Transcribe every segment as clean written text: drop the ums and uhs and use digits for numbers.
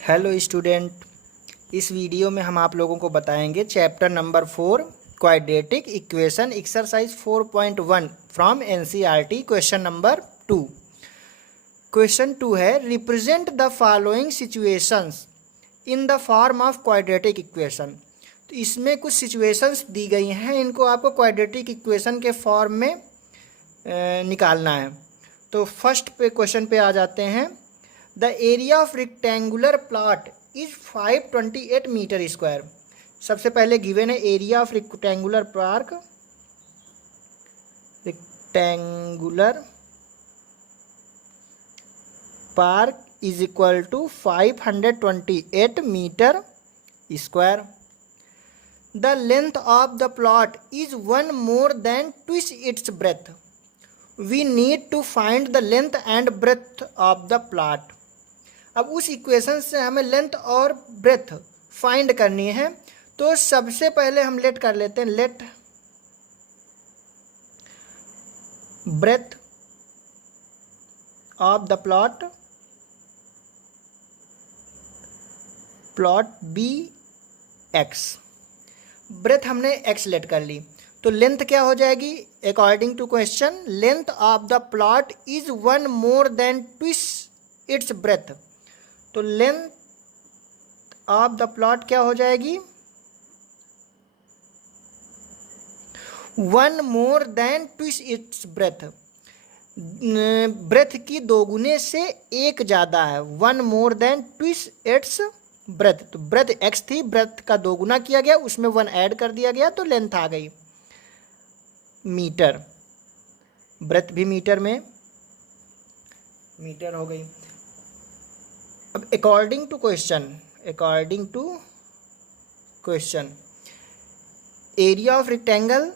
Hello student, इस video में हम आप लोगों को बताएंगे chapter number 4 quadratic equation exercise 4.1 from NCERT. Question number 2। Question 2 है represent the following situations in the form of quadratic equation. तो इसमें कुछ सिचुएशंस दी गई हैं, इनको आपको क्वाड्रेटिक इक्वेशन के फॉर्म में निकालना है। तो फर्स्ट पे क्वेश्चन पे आ जाते हैं। The area of rectangular plot is 528 metre square. सबसे पहले गिवन है area of rectangular park is equal to 528 metre square. The length of the plot is 1 more than twice its breadth. We need to find the length and breadth of the plot. अब उस equation से हमें length और breath find करनी है। तो सबसे पहले हम लेट कर लेते हैं, let breadth of the plot be x. Breadth हमने एक्स लेट कर ली, तो लेंथ क्या हो जाएगी according to question? Length of the plot is 1 more than twice its breadth. तो लेंथ ऑफ द प्लॉट क्या हो जाएगी? 1 more than twice its breadth. Breadth की दोगुने से एक ज़्यादा है, 1 more than twice its breadth. तो ब्रेथ एक्स थी, ब्रेथ का दोगुना किया गया, उसमें 1 ऐड कर दिया गया, तो लेंथ आ गई मीटर। ब्रेथ भी मीटर में मीटर हो गई। अब according to question area of rectangle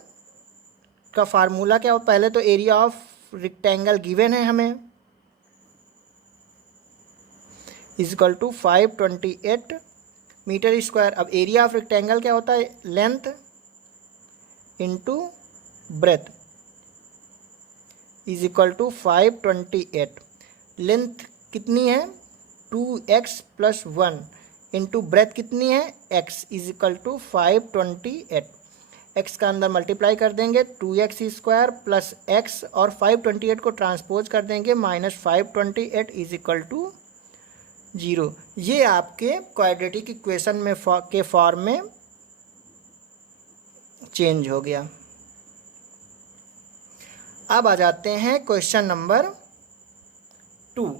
का फार्मूला क्या हो? पहले तो एरिया ऑफ रेक्टेंगल गिवन है हमें, is equal to 528 metre square. अब एरिया ऑफ रेक्टेंगल क्या होता है? Length into breadth is equal to 528। Length कितनी है? 2x प्लस 1 इंटू ब्रेथ कितनी है? x is equal to 528। x का अंदर मल्टीप्लाई कर देंगे, 2x स्क्वायर प्लस x, और 528 को ट्रांसपोज कर देंगे, माइनस 528 इज इक्वल टू 0। ये आपके क्वाड्रेटिक इक्वेशन में के फॉर्म में चेंज हो गया। अब आ जाते हैं क्वेश्चन नंबर 2।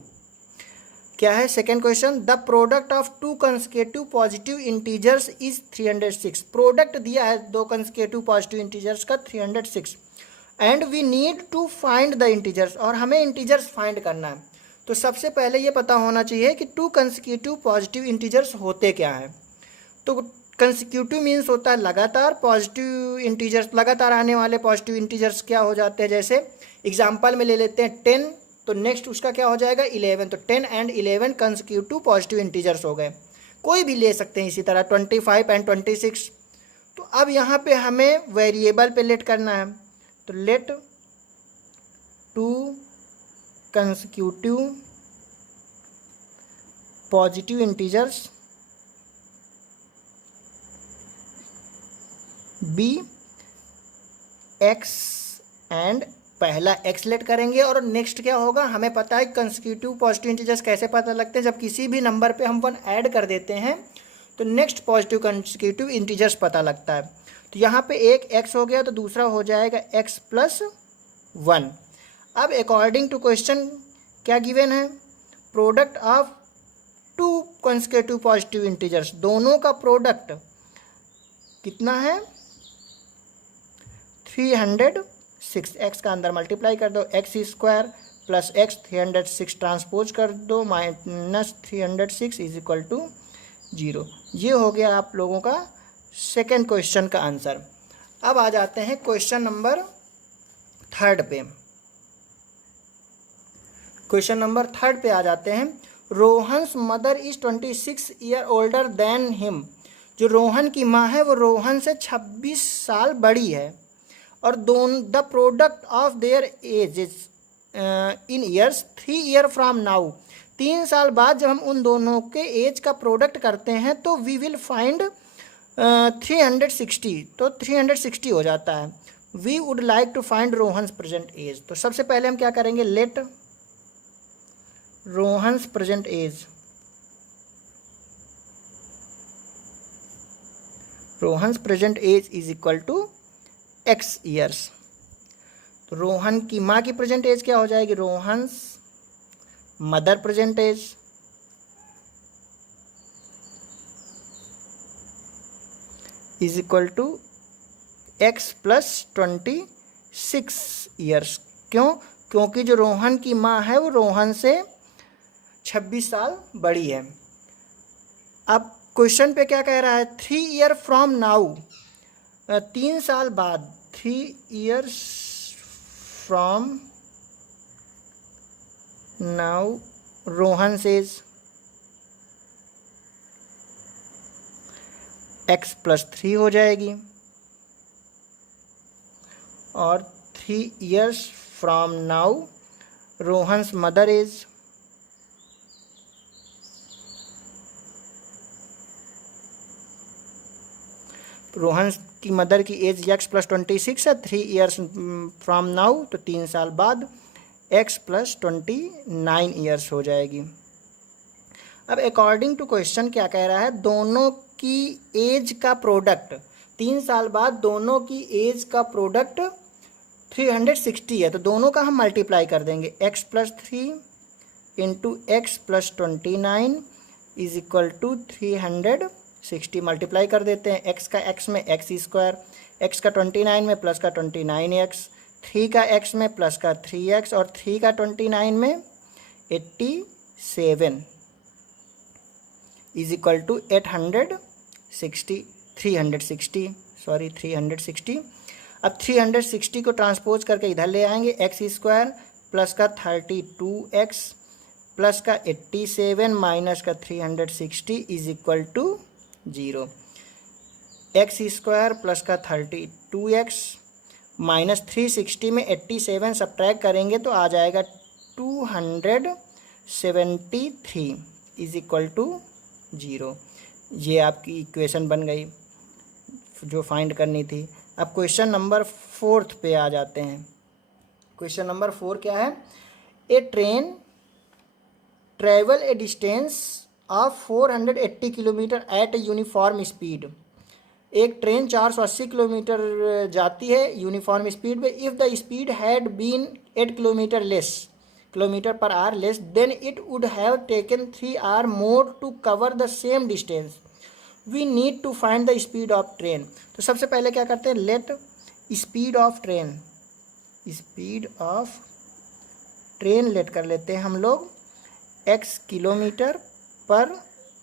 क्या है second question? The product of 2 consecutive positive integers is 306। Product दिया है 2 कंसेक्यूटिव पॉजिटिव इंटीजर्स का 306, and we need to find the integers, और हमें इंटीजर्स फाइंड करना है। तो सबसे पहले ये पता होना चाहिए कि 2 कंसेक्यूटिव पॉजिटिव इंटीजर्स होते क्या है। तो कंसेक्यूटिव मीन्स होता है लगातार, पॉजिटिव इंटीजर्स लगातार आने वाले पॉजिटिव इंटीजर्स क्या हो जाते हैं? जैसे एग्जाम्पल में ले लेते हैं 10, तो नेक्स्ट उसका क्या हो जाएगा? 11। तो 10 एंड 11 कंसेक्यूटिव पॉजिटिव इंटीजर्स हो गए। कोई भी ले सकते हैं इसी तरह 25 एंड 26। तो अब यहाँ पे हमें वेरिएबल पे लेट करना है, तो let 2 consecutive positive integers be x, and पहला एक्स लेट करेंगे, और नेक्स्ट क्या होगा? हमें पता है कंसेक्यूटिव पॉजिटिव इंटीजर्स कैसे पता लगते हैं? जब किसी भी नंबर पे हम 1 ऐड कर देते हैं तो नेक्स्ट पॉजिटिव कंसेक्यूटिव इंटीजर्स पता लगता है। तो यहाँ पे एक एक्स हो गया, तो दूसरा हो जाएगा एक्स प्लस 1। अब अकॉर्डिंग टू क्वेश्चन क्या गिवन है? Product of 2 consecutive positive integers, दोनों का प्रोडक्ट कितना है? 306। एक्स का अंदर मल्टीप्लाई कर दो, x square plus x 306 transpose कर दो, माइनस 306 इज इक्वल टू 0। ये हो गया आप लोगों का सेकेंड क्वेश्चन का आंसर। अब आ जाते हैं क्वेश्चन नंबर 3 पे। क्वेश्चन नंबर 3 पे आ जाते हैं। Rohan's mother is 26 year older than him. जो रोहन की माँ है वो रोहन से 26 साल बड़ी है, और the product of their edges in years 3 year from now. 3 साल बाद जब हम उन दोनों के एज का प्रोडक्ट करते हैं तो वी विल फाइंड 360, तो 360 हो जाता है। We would like to find Rohan's present age. तो सबसे पहले हम क्या करेंगे, let Rohan's present age, Rohan's present age is equal to x years. तो रोहन की माँ की प्रेजेंट एज क्या हो जाएगी, Rohan's mother present age is equal to x plus 26 years. क्यों? क्योंकि जो रोहन की माँ है वो रोहन से 26 साल बड़ी है। अब क्वेश्चन पे क्या कह रहा है, 3 ईयर फ्रॉम नाउ, 3 साल बाद, 3 years from now Rohan says x plus 3 हो जाएगी, और 3 years from now Rohan's mother age Rohan की मदर की एज x प्लस 26 है, 3 ईयर्स फ्रॉम नाउ, तो 3 साल बाद x प्लस 29 ईयर्स हो जाएगी। अब अकॉर्डिंग टू क्वेश्चन क्या कह रहा है, दोनों की एज का प्रोडक्ट, 3 साल बाद दोनों की एज का प्रोडक्ट 360 है, तो दोनों का हम मल्टीप्लाई कर देंगे, x plus 3 into x plus 29 is equal to 360। Multiply कर देते हैं, x का x में एक्स स्क्वायर, x का 29 में प्लस का 29x, 3 का x में प्लस का 3x, और 3 का 29 में 87 इज इक्वल टू 360। अब 360 को ट्रांसपोज करके इधर ले आएंगे, एक्स स्क्वायर प्लस का 32x प्लस का 87 माइनस का 360 is equal to 0। X square plus का 32x माइनस 360 में 87 सब्ट्रैक्ट करेंगे तो आ जाएगा 273 इज इक्वल टू 0। ये आपकी इक्वेशन बन गई जो फाइंड करनी थी। अब क्वेश्चन नंबर 4 पे आ जाते हैं। क्वेश्चन नंबर 4 क्या है, a train travel a distance of 480 kilometre at a uniform speed. एक ट्रेन 480 किलोमीटर जाती है यूनिफॉर्म स्पीड पे। If the speed had been 8 kilometre per hour less, then it would have taken 3 hour more to cover the same distance. We need to find the speed of train. तो सबसे पहले क्या करते हैं, लेट speed of train let कर लेते हैं हम लोग x kilometre per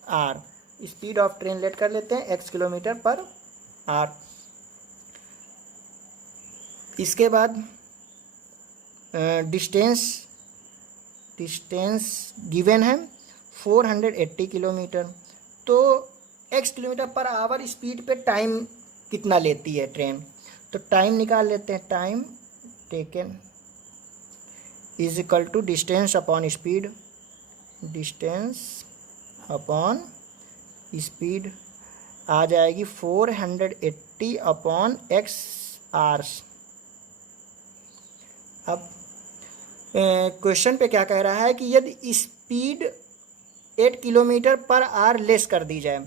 hour. Speed of train let कर लेते हैं x किलोमीटर पर आर। इसके बाद डिस्टेंस गिवन है 480 किलोमीटर। तो x kilometre per hour speed पे टाइम कितना लेती है ट्रेन, तो टाइम निकाल लेते हैं। Time taken is equal to distance upon speed, distance upon speed आ जाएगी 480 अपॉन x आवर्स। अब क्वेश्चन पे क्या कह रहा है कि यदि speed 8 kilometre per hour less कर दी जाए,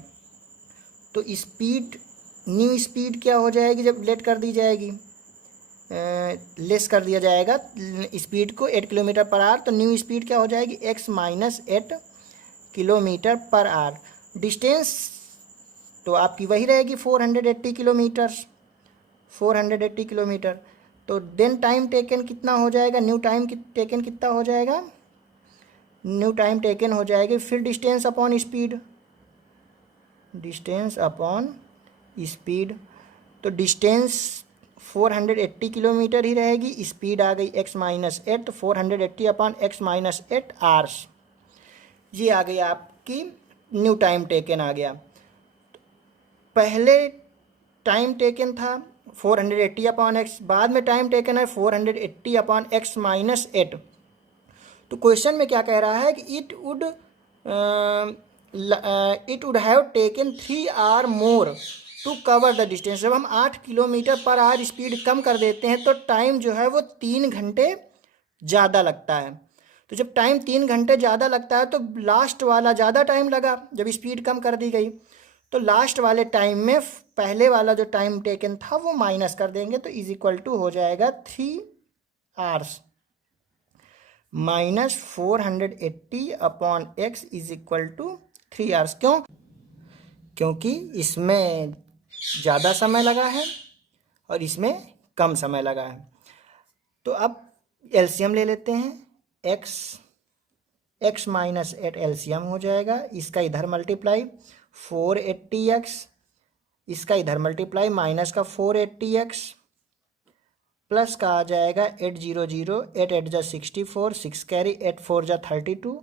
तो स्पीड न्यू स्पीड क्या हो जाएगी जब लेट कर दी जाएगी, लेस कर दिया जाएगा स्पीड को 8 किलोमीटर पर आवर, तो न्यू स्पीड क्या हो जाएगी x minus 8 kilometre per our. Distance तो आपकी वही रहेगी 480 किलोमीटर। तो देन टाइम टेकन कितना हो जाएगा, न्यू टाइम टेकन कितना हो जाएगा, न्यू टाइम टेकन हो जाएगी फिर डिस्टेंस अपॉन स्पीड। तो डिस्टेंस 480 किलोमीटर ही रहेगी, स्पीड आ गई x माइनस 8, तो 480 अपॉन x माइनस 8 आवर्स। ये आ गई आपकी न्यू टाइम टेकन आ गया। पहले टाइम टेकन था 480 अपॉन x, बाद में टाइम टेकन है 480 अपॉन x माइनस 8। तो क्वेश्चन में क्या कह रहा है कि it would have taken 3 hour more to cover the distance. जब हम 8 किलोमीटर पर आवर स्पीड कम कर देते हैं तो टाइम जो है वो 3 घंटे ज़्यादा लगता है। तो जब टाइम 3 घंटे ज़्यादा लगता है तो लास्ट वाला ज़्यादा टाइम लगा जब स्पीड कम कर दी गई, तो लास्ट वाले टाइम में पहले वाला जो टाइम टेकन था वो माइनस कर देंगे, तो इज इक्वल टू हो जाएगा 3 hours minus 480 upon x is equal to 3 hours. क्यों? क्योंकि इसमें ज़्यादा समय लगा है और इसमें कम समय लगा है। तो अब एलसीएम ले लेते हैं। एक्स माइनस 8 एलसीएम हो जाएगा, इसका इधर मल्टीप्लाई 480x, इसका इधर मल्टीप्लाई माइनस का 480x प्लस का आ जाएगा 800, 8 8 जा 64, 6 कैरी 8 4 जा 32,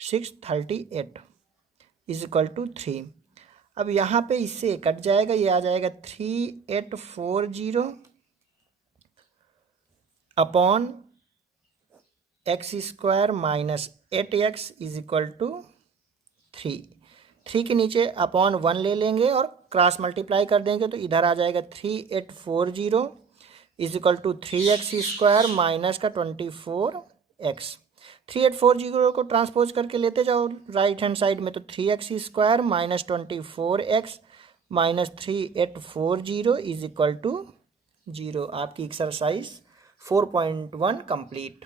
6 38 इज इक्वल टू 3। अब यहाँ पे इससे कट जाएगा, ये आ जाएगा 3840 upon x square minus 8x is equal to 3 के नीचे अपॉन 1 ले लेंगे और क्रॉस मल्टीप्लाई कर देंगे, तो इधर आ जाएगा 3840 is equal to 3x square minus का 24x। 3840 को ट्रांसपोज करके लेते जाओ राइट हैंड साइड में, तो 3x square minus 24x minus 3840 is equal to 0। आपकी एक्सरसाइज 4.1 कंप्लीट।